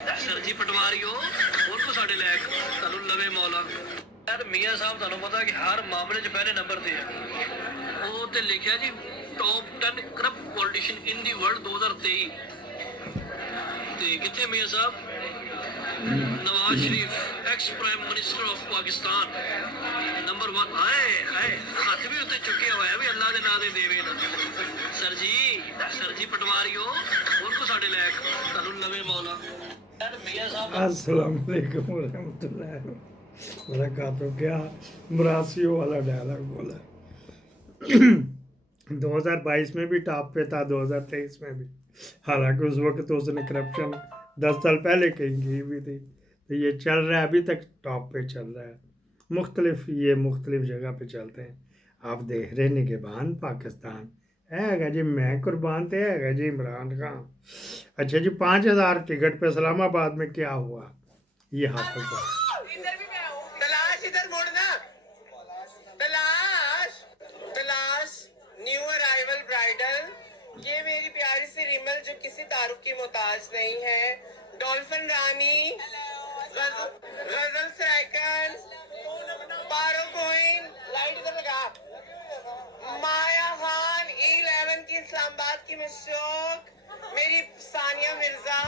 Sir ਜੀ ਪਟਵਾਰੀਓ ਹੋਰ ਕੋ ਸਾਡੇ ਲਾਇਕ ਤੁਹਾਨੂੰ ਲਵੇ ਮੌਲਾ ਯਾਰ ਮੀਆਂ ਸਾਹਿਬ ਤੁਹਾਨੂੰ ਪਤਾ ਕਿ ਹਰ ਮਾਮਲੇ 'ਚ ਪਹਿਲੇ ਨੰਬਰ ਤੇ ਹੈ। ਉਹ ਤੇ ਲਿਖਿਆ ਜੀ top 10 corrupt politician in the world 2023 ਤੇ ਕਿੱਥੇ ਮੀਆਂ ਸਾਹਿਬ Nawaz Sharif ex prime minister of Pakistan number 1 ਆਏ ਹੱਥ ਵੀ ਉੱਤੇ ਚੁੱਕਿਆ ਹੋਇਆ ਵੀ ਅੱਲਾ ਦੇ ਨਾਂ ਦੇ ਦੇਵੇ ਨਾ ਸਰ ਜੀ ਪਟਵਾਰੀਓ ਹੋਰ ਕੋ ਸਾਡੇ ਲਾਇਕ ਤੁਹਾਨੂੰ ਲਵੇ ਮੌਲਾ अस्सलाम वालेकुम रहमतुल्लाहि वबरकातुहू। क्या मुरासियों वाला डायलॉग बोला। 2022 में भी टॉप पे था, 2023 में भी, हालांकि उस वक्त तो उसने करप्शन 10 साल पहले कहीं की भी थी। तो ये चल रहा है, अभी तक टॉप पे चल रहा है। मुख्तलिफ जगह पे चलते हैं। आप देख रहे निगहबान पाकिस्तान है जी, मैं कुर्बान थे है जी इमरान खान। अच्छा जी, 5,000 टिकट पे इस्लामाबाद में क्या हुआ ये हाफिज इधर मुड़ना। तलाश न्यू अराइवल ब्राइडल, ये मेरी प्यारी सी रिमल जो किसी तारुफ की मोहताज नहीं है। डॉल्फिन रानी, गजल सराइकन, पारो कोइन, लाइट इधर लगा। माया खान E11 की इस्लामाबाद की मिशोक, मेरी सानिया मिर्जा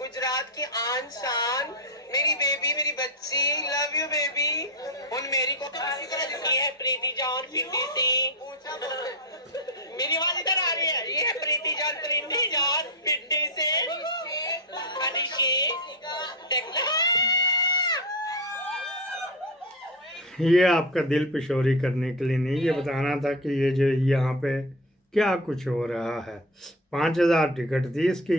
गुजरात की आन शान, मेरी बेबी मेरी बच्ची, लव यू बेबी। उन मेरी को ये है प्रीति जान पिंडी से। मेरी आवाज इधर आ रही है। ये है प्रीति जान पिंडी से ये आपका दिल पेशोरी करने के लिए नहीं, ये बताना था कि ये जो यहाँ पे क्या कुछ हो रहा है। 5,000 टिकट थी इसकी,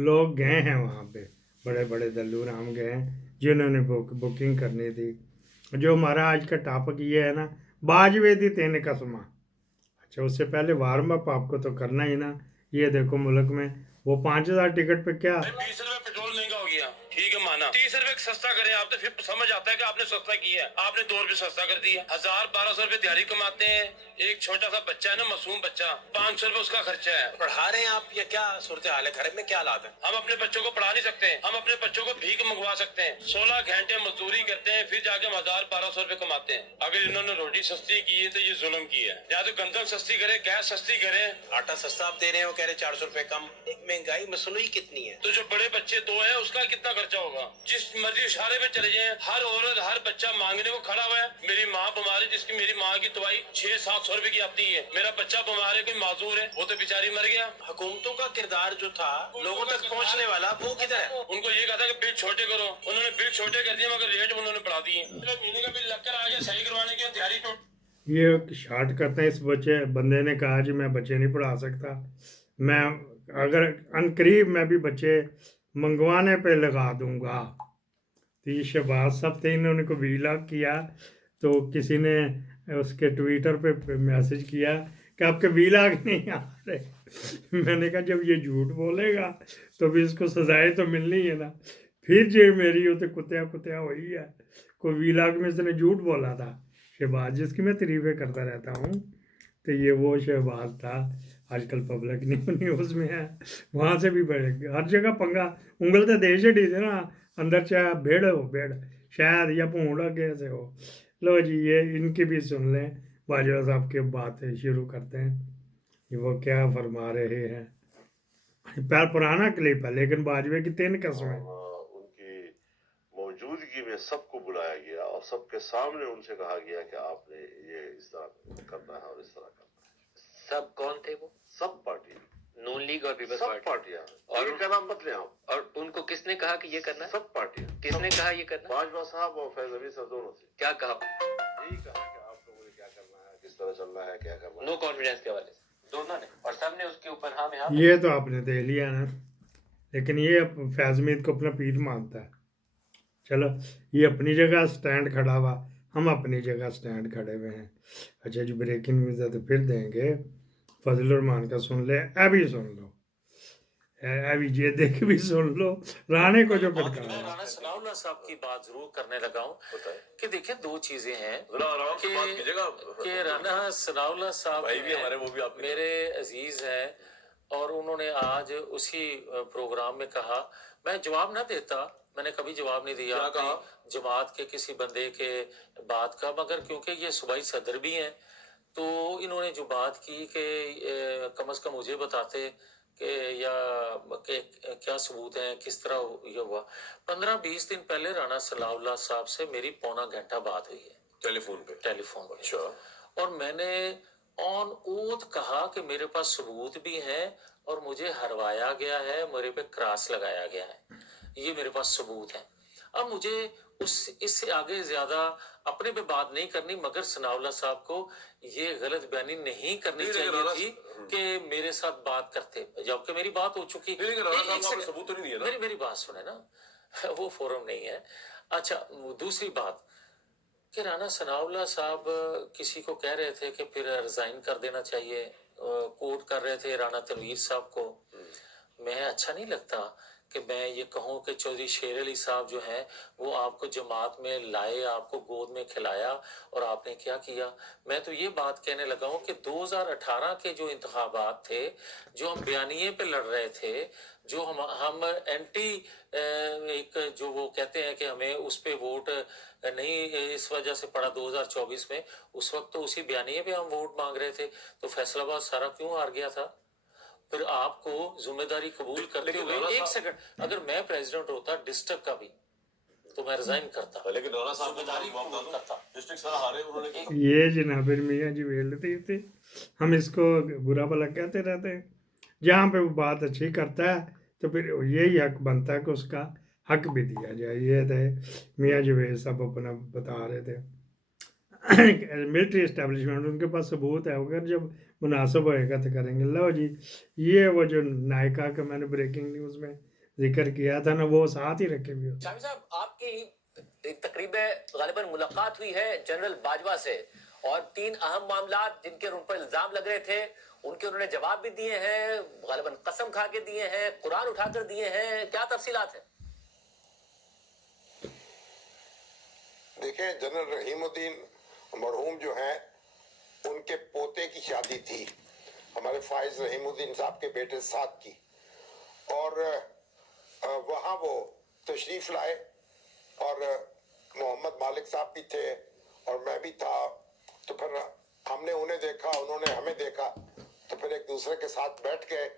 लोग गए हैं वहाँ पे, बड़े बड़े दल्लू राम गए हैं जिन्होंने बुकिंग करनी थी। जो हमारा आज का टॉपिक ये है ना, बाजवे दी तेन कसमा। अच्छा, उससे पहले वार्म अप आपको तो करना ही ना। ये देखो मुल्क में वो 5,000 टिकट पे क्या 20 रुपए पेट्रोल महंगा हो गया, ठीक है माना। 30 रुपए सस्ता करें आप तो फिर समझ आता है कि आपने सस्ता किया है। आपने 2 रुपए सस्ता कर दिया। 1,000-1,200 रुपए दिहाड़ी कमाते हैं। एक छोटा सा बच्चा है ना, मासूम बच्चा, 500 रुपए उसका खर्चा है। पढ़ा रहे हैं आप या क्या सूरत हाल है? घर में क्या हालात है? हम अपने बच्चों को पढ़ा नहीं सकते। हम अपने बच्चों को भीख मंगवा सकते हैं। 16 घंटे मजदूरी करते हैं, फिर जाके 1,000-1,200 रुपए कमाते हैं। अगर इन्होंने रोटी सस्ती की है तो ये जुल्म की है। या तो गंदम सस्ती करे, गैस सस्ती करे। आटा सस्ता आप दे रहे हो, कह रहे 400 रुपए कम। महंगाई मसनूई कितनी है? तो जो बड़े बच्चे 2 हैं उसका कितना खर्चा होगा? जिस मर्जी इशारे पे चले जाएं, हर औरत हर बच्चा मांगने को खड़ा हुआ है। मेरी माँ बीमार है, जिसकी मेरी माँ की दवाई 600-700 रुपए की आती है। मेरा बच्चा बीमार है, कोई माजूर है, वो तो बेचारी मर गया। हुकूमतों का किरदार जो था लोगों तक पहुंचने वाला, वो किधर है? उनको ये कहा था कि बिल छोटे करो, उन्होंने बिल छोटे कर दिए मगर रेट उन्होंने बढ़ा दिए। महीने का बिल लगकर आ गया, सही करवाने की तैयारी टूट। ये शार्ट करते हैं। इस बंदे ने कहा जी मैं बच्चे नहीं पढ़ा सकता, मैं अगर अनकरीब मैं भी बच्चे मंगवाने पे लगा दूंगा। तो ये शहबाज साहब थे, इन्होंने को व्लॉग किया तो किसी ने उसके ट्विटर पे मैसेज किया कि आपके व्लॉग नहीं आ रहे। मैंने कहा जब ये झूठ बोलेगा तो भी इसको सजाएं तो मिलनी है ना। फिर जो मेरी हो तो कुत्या वही है। कोई व्लॉग में इसने झूठ बोला था शहबाज, जिसकी मैं तारीफें करता रहता हूँ। तो ये वो शहबाज था, आजकल पब्लिक न्यूज़ में है। वहाँ से भी बड़े हर जगह पंगा उंगल तो देश ही थे ना, अंदर चाहे भेड़ हो भेड़ शायद या भूड आगे से हो। लो जी, ये इनकी भी सुन लें। बाजवा साहब की बात शुरू करते हैं, ये वो क्या फरमा रहे हैं। प्यार पुराना क्लिप है लेकिन बाजवे की 3 कस्में। उनकी मौजूदगी में सबको बुलाया गया और सबके सामने उनसे कहा गया कि आपने ये इस तरह करना है और इस तरह करना है। सब कौन थे वो? सब पार्टी, नून लीग और पीपल्स सब पार्टी। पार्टियां, और इनका नाम मत ले आओ। और उनको किसने कहा कि ये करना है? सब पार्टियां, किसने कहा ये करना है? बाजवा साहब और फैज अली साहब दोनों थे। क्या कहा? यही कहा कि आप लोगों ने क्या करना है, किस तरह चलना है, क्या करना है। नो कॉन्फिडेंस के हवाले से दोनों ने, और सब ने उसके ऊपर हाँ में हाँ। ये तो आपने दे लिया ना, लेकिन ये फैज मीद को अपना पीठ मानता है। चलो, ये अपनी जगह स्टैंड खड़ा हुआ, हम अपनी जगह स्टैंड खड़े हुए हैं। अच्छा जी, ब्रेकिंग न्यूज़ है तो फिर देंगे। फजल रहमान का सुन ले, अभी सुन लो, अभी ये देख भी सुन लो। राणे को जो मैं फटकारा, राणा सनाउल्लाह साहब की बात जरूर करने लगा हूँ कि देखिए 2 चीजें हैं आराम से बात कीजिएगा। कि राणा सनाउल्लाह साहब भाई भी हमारे, वो भी आपके मेरे अजीज हैं और उन्होंने आज उसी प्रोग्राम में कहा मैं जवाब ना देता, मैंने कभी जवाब नहीं दिया अपनी जमात के किसी बंदे के बात का, मगर क्योंकि ये सूबाई सदर भी हैं तो इन्होंने जो बात की कि कम से कम मुझे बताते कि या कि क्या सबूत हैं, किस तरह ये हुआ। 15-20 दिन पहले राणा सलाउल्लाह साहब से मेरी पौना घंटा बात हुई है टेलीफोन पे। अच्छा। और मैंने ऑन ओथ कहा कि मेरे पास सबूत भी हैं और मुझे हरवाया गया है, मेरे पे क्रॉस लगाया गया है, ये मेरे पास सबूत है। अब मुझे इससे आगे ज्यादा अपने पे बात नहीं करनी, मगर सनाउल्लाह साहब को ये गलत बयानी नहीं करनी चाहिए थी कि मेरे साथ बात करते, जबकि मेरी बात हो चुकी। सबूत तो नहीं है ना? मेरी बात सुने ना, वो फोरम नहीं है। अच्छा, दूसरी बात कि राणा सनाउल्लाह साहब किसी को कह रहे थे कि फिर रिजाइन कर देना चाहिए, कोट कर रहे थे राणा तनवीर साहब को। मैं अच्छा नहीं लगता कि मैं ये कहूँ कि चौधरी शेर अली साहब जो हैं वो आपको जमात में लाए, आपको गोद में खिलाया और आपने क्या किया। मैं तो ये बात कहने लगा हूँ कि 2018 के जो इंतखाबात थे, जो हम बयानिए पे लड़ रहे थे, जो हम एंटी एक जो वो कहते हैं कि हमें उस पे वोट नहीं इस वजह से पड़ा 2024 में, उस वक्त तो उसी बयानिए पे हम वोट मांग रहे थे, तो फैसलाबाद सारा क्यों हार गया था। फिर आपको जिम्मेदारी कबूल करते हुए, एक सेकंड, अगर मैं प्रेसिडेंट होता डिस्ट्रिक्ट का भी तो मैं रिजाइन करता, लेकिन राणा साहब जिम्मेदारी कबूल करता। डिस्ट्रिक्ट सारा हारे, उन्होंने ये जनाब मियाँ जी वेलते थे, हम इसको बुरा भला कहते रहते हैं। जहाँ पे वो बात अच्छी करता है तो फिर यही हक बनता है कि उसका हक भी दिया जाए। ये थे मियाँ जुवेद साहब अपना बता रहे थे। मिलिट्री इस्टेब्लिशमेंट उनके पास सबूत है, अगर जब मुनासिब होएगा तो करेंगे। लो जी, ये वो जो नायका का मैंने ब्रेकिंग न्यूज़ में जिक्र किया था ना, वो साथ ही रखे हुए होते। शामी साहब, आपकी एक तकरीब गालिबन मुलाकात हुई है जनरल बाजवा से, और 3 अहम मामला जिनके उन पर इल्जाम लग रहे थे उनके उन्होंने जवाब भी दिए हैं, गालिबन कसम खा के दिए हैं, कुरान उठाकर दिए हैं, क्या तफसीलात है? देखें, जनरल रहीमुद्दीन मरहूम जो हैं उनके पोते की शादी थी हमारे फाइज रहीमुद्दीन साहब के बेटे साथ की, और वहाँ वो तशरीफ लाए और मोहम्मद मालिक साहब भी थे और मैं भी था। तो फिर हमने उन्हें देखा, उन्होंने हमें देखा, तो फिर एक दूसरे के साथ बैठ गए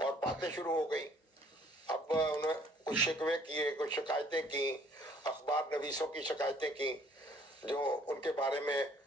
और बातें शुरू हो गई। अब उन्हें कुछ शिकवे किए, कुछ शिकायतें की, अखबार नवीसों की शिकायतें की जो उनके बारे में